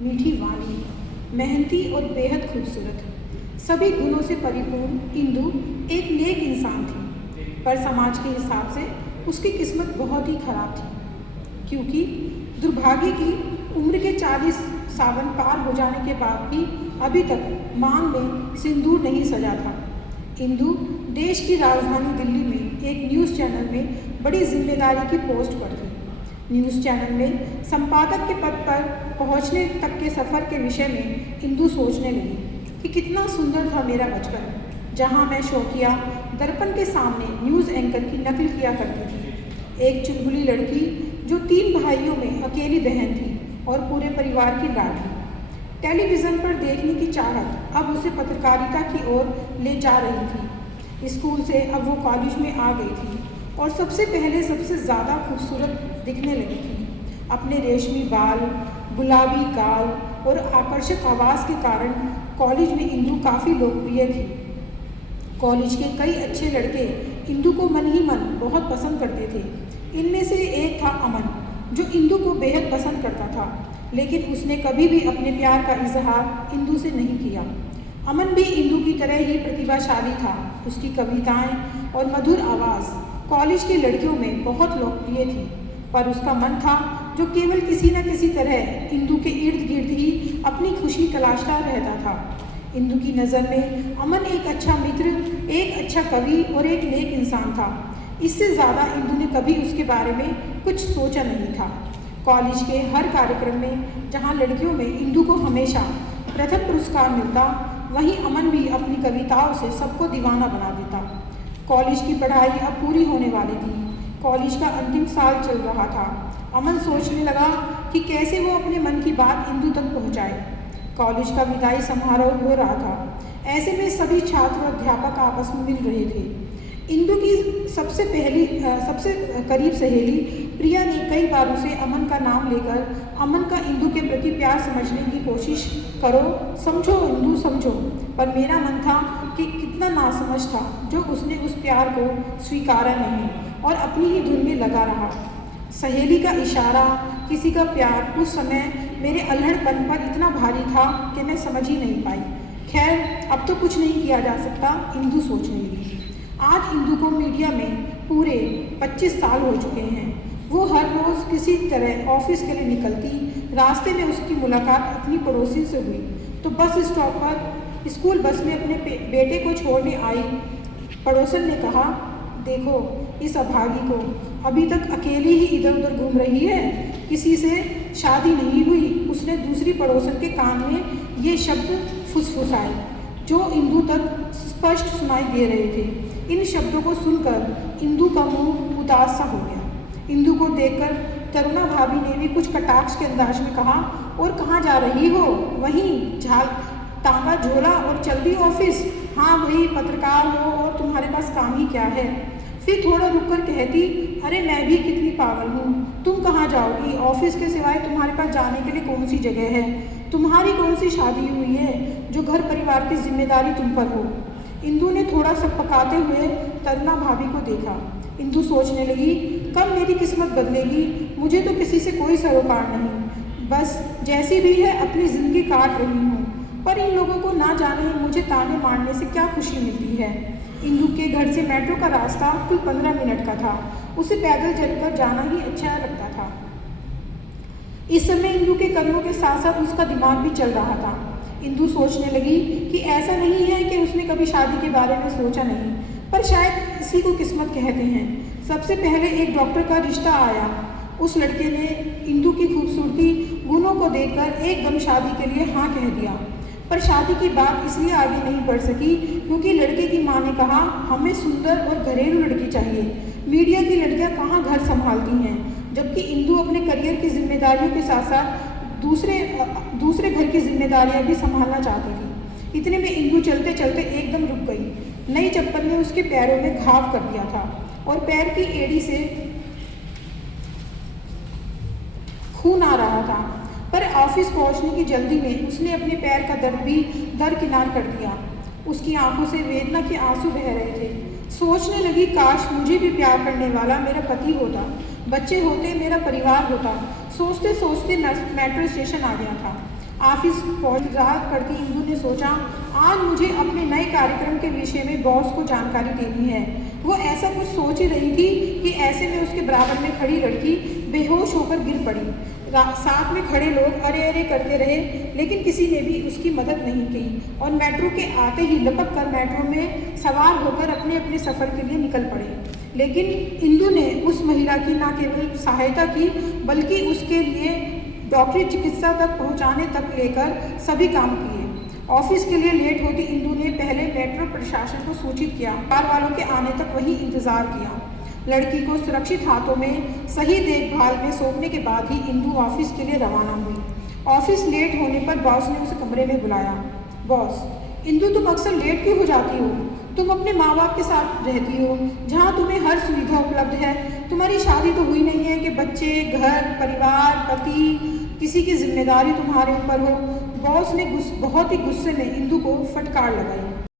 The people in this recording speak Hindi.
मीठी वाणी, मेहनती और बेहद खूबसूरत, सभी गुणों से परिपूर्ण इंदु एक नेक इंसान थी। पर समाज के हिसाब से उसकी किस्मत बहुत ही खराब थी, क्योंकि दुर्भाग्य की उम्र के 40 सावन पार हो जाने के बाद भी अभी तक मांग में सिंदूर नहीं सजा था। इंदु देश की राजधानी दिल्ली में एक न्यूज़ चैनल में बड़ी जिम्मेदारी की पोस्ट पर थी। न्यूज़ चैनल में संपादक के पद पर पहुंचने तक के सफ़र के विषय में इंदु सोचने लगी कि कितना सुंदर था मेरा बचपन, जहां मैं शौकिया दर्पण के सामने न्यूज़ एंकर की नकल किया करती थी। एक चुलबुली लड़की जो 3 भाइयों में अकेली बहन थी और पूरे परिवार की लाडली। टेलीविज़न पर देखने की चाहत अब उसे पत्रकारिता की ओर ले जा रही थी। स्कूल से अब वो कॉलेज में आ गई थी और सबसे पहले सबसे ज़्यादा खूबसूरत दिखने लगी थी। अपने रेशमी बाल, गुलाबी गाल और आकर्षक आवाज़ के कारण कॉलेज में इंदु काफ़ी लोकप्रिय थी। कॉलेज के कई अच्छे लड़के इंदु को मन ही मन बहुत पसंद करते थे। इनमें से एक था अमन, जो इंदु को बेहद पसंद करता था, लेकिन उसने कभी भी अपने प्यार का इजहार इंदु से नहीं किया। अमन भी इंदु की तरह ही प्रतिभाशाली था। उसकी कविताएं और मधुर आवाज़ कॉलेज की लड़कियों में बहुत लोकप्रिय थी, पर उसका मन था जो केवल किसी न किसी तरह इंदु के इर्द गिर्द ही अपनी खुशी तलाशता रहता था। इंदु की नज़र में अमन एक अच्छा मित्र, एक अच्छा कवि और एक नेक इंसान था। इससे ज़्यादा इंदु ने कभी उसके बारे में कुछ सोचा नहीं था। कॉलेज के हर कार्यक्रम में जहाँ लड़कियों में इंदु को हमेशा प्रथम पुरस्कार मिलता, वहीं अमन भी अपनी कविताओं से सबको दीवाना बना देता। कॉलेज की पढ़ाई अब पूरी होने वाली थी। कॉलेज का अंतिम साल चल रहा था। अमन सोचने लगा कि कैसे वो अपने मन की बात इंदु तक पहुंचाए। कॉलेज का विदाई समारोह हो रहा था। ऐसे में सभी छात्र और अध्यापक आपस में मिल रहे थे। इंदु की सबसे करीब सहेली प्रिया ने कई बार उसे अमन का नाम लेकर अमन का इंदु के प्रति प्यार समझने की कोशिश करो, समझो इंदु समझो, पर मेरा मन था कि कितना नासमझ था जो उसने उस प्यार को स्वीकारा नहीं और अपनी ही धुन में लगा रहा। सहेली का इशारा, किसी का प्यार उस समय मेरे अल्हड़पन पर इतना भारी था कि मैं समझ ही नहीं पाई। खैर, अब तो कुछ नहीं किया जा सकता, इंदु सोचने लगी। आज इंदु को मीडिया में पूरे 25 साल हो चुके हैं। वो हर रोज़ किसी तरह ऑफिस के लिए निकलती। रास्ते में उसकी मुलाकात अपनी पड़ोसी से हुई तो बस स्टॉप पर स्कूल बस में अपने बेटे को छोड़ने आई पड़ोसन ने कहा, देखो इस अभागी को, अभी तक अकेली ही इधर उधर घूम रही है, किसी से शादी नहीं हुई। उसने दूसरी पड़ोसन के कान में ये शब्द फुसफुसाए जो इंदु तक स्पष्ट सुनाई दे रहे थे। इन शब्दों को सुनकर इंदु का मुंह उदास सा हो गया। इंदु को देखकर तरुणा भाभी ने भी कुछ कटाक्ष के अंदाज में कहा, और कहाँ जा रही हो? वहीं झाल टांगा झोला और चल दी ऑफिस? हाँ भाई, पत्रकार हो और तुम्हारे पास काम ही क्या है? फिर थोड़ा रुककर कहती, अरे मैं भी कितनी पागल हूँ, तुम कहाँ जाओगी? ऑफिस के सिवाय तुम्हारे पास जाने के लिए कौन सी जगह है? तुम्हारी कौन सी शादी हुई है जो घर परिवार की जिम्मेदारी तुम पर हो? इंदु ने थोड़ा सा पकाते हुए तरुणा भाभी को देखा। इंदु सोचने लगी, कब मेरी किस्मत बदलेगी? मुझे तो किसी से कोई सरोकार नहीं, बस जैसी भी है अपनी ज़िंदगी काट रही हूँ। पर इन लोगों को ना जाने मुझे ताने मारने से क्या खुशी मिलती है। इंदु के घर से मेट्रो का रास्ता कुल 15 मिनट का था। उसे पैदल चलकर जाना ही अच्छा लगता था। इस समय इंदु के कदमों के साथ साथ उसका दिमाग भी चल रहा था। इंदु सोचने लगी कि ऐसा नहीं है कि उसने कभी शादी के बारे में सोचा नहीं, पर शायद इसी को किस्मत कहते हैं। सबसे पहले एक डॉक्टर का रिश्ता आया। उस लड़के ने इंदु की खूबसूरती गुणों को देखकर एकदम शादी के लिए हाँ कह दिया। पर शादी की बात इसलिए आगे नहीं बढ़ सकी क्योंकि लड़के की माँ ने कहा, हमें सुंदर और घरेलू लड़की चाहिए। मीडिया की लड़कियाँ कहाँ घर संभालती हैं, जबकि इंदु अपने करियर की जिम्मेदारियों के साथ साथ दूसरे घर की जिम्मेदारियां भी संभालना चाहती थी। इतने में इंदु चलते चलते एकदम रुक गई। नई चप्पल ने उसके पैरों में घाव कर दिया था और पैर की एड़ी से खून आ रहा था। पर ऑफिस पहुंचने की जल्दी में उसने अपने पैर का दर्द भी दरकिनार कर दिया। उसकी आंखों से वेदना के आंसू बह रहे थे। सोचने लगी, काश मुझे भी प्यार करने वाला मेरा पति होता, बच्चे होते, मेरा परिवार होता। सोचते सोचते मेट्रो स्टेशन आ गया था। ऑफिस पहुंच रात करती इंदु ने सोचा, आज मुझे अपने नए कार्यक्रम के विषय में बॉस को जानकारी देनी है। वो ऐसा कुछ सोच ही रही थी कि ऐसे में उसके बराबर में खड़ी लड़की बेहोश होकर गिर पड़ी। साथ में खड़े लोग अरे अरे करते रहे, लेकिन किसी ने भी उसकी मदद नहीं की और मेट्रो के आते ही लपक कर मेट्रो में सवार होकर अपने अपने सफ़र के लिए निकल पड़े। लेकिन इंदु ने उस महिला की न केवल सहायता की, बल्कि उसके लिए डॉक्टरी चिकित्सा तक पहुंचाने तक लेकर सभी काम किए। ऑफिस के लिए लेट होती इंदु ने पहले मेट्रो प्रशासन को सूचित किया, कार वालों के आने तक वहीं इंतजार किया। लड़की को सुरक्षित हाथों में सही देखभाल में सौंपने के बाद ही इंदु ऑफिस के लिए रवाना हुई। ऑफिस लेट होने पर बॉस ने उसे कमरे में बुलाया। बॉस, इंदु तुम अक्सर लेट क्यों हो जाती हो? तुम अपने माँ बाप के साथ रहती हो, जहाँ तुम्हें हर सुविधा उपलब्ध है। तुम्हारी शादी तो हुई नहीं है कि बच्चे, घर, परिवार, पति, किसी की जिम्मेदारी तुम्हारे ऊपर हो। बॉस ने बहुत ही गुस्से में इंदु को फटकार लगाई।